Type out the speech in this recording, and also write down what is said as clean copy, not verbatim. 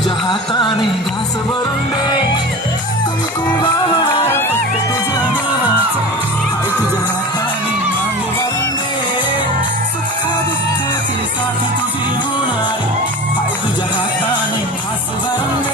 तुझ्या हाताने घास भरून दे, कुंकू वाहणार फक्त तुझ्या नावाचा. हाय तुझ्या हाताने मांग भरून दे, सुख दुःखाची साथ तुझी होणार. हाय तुझ्या हाताने घास भरून दे.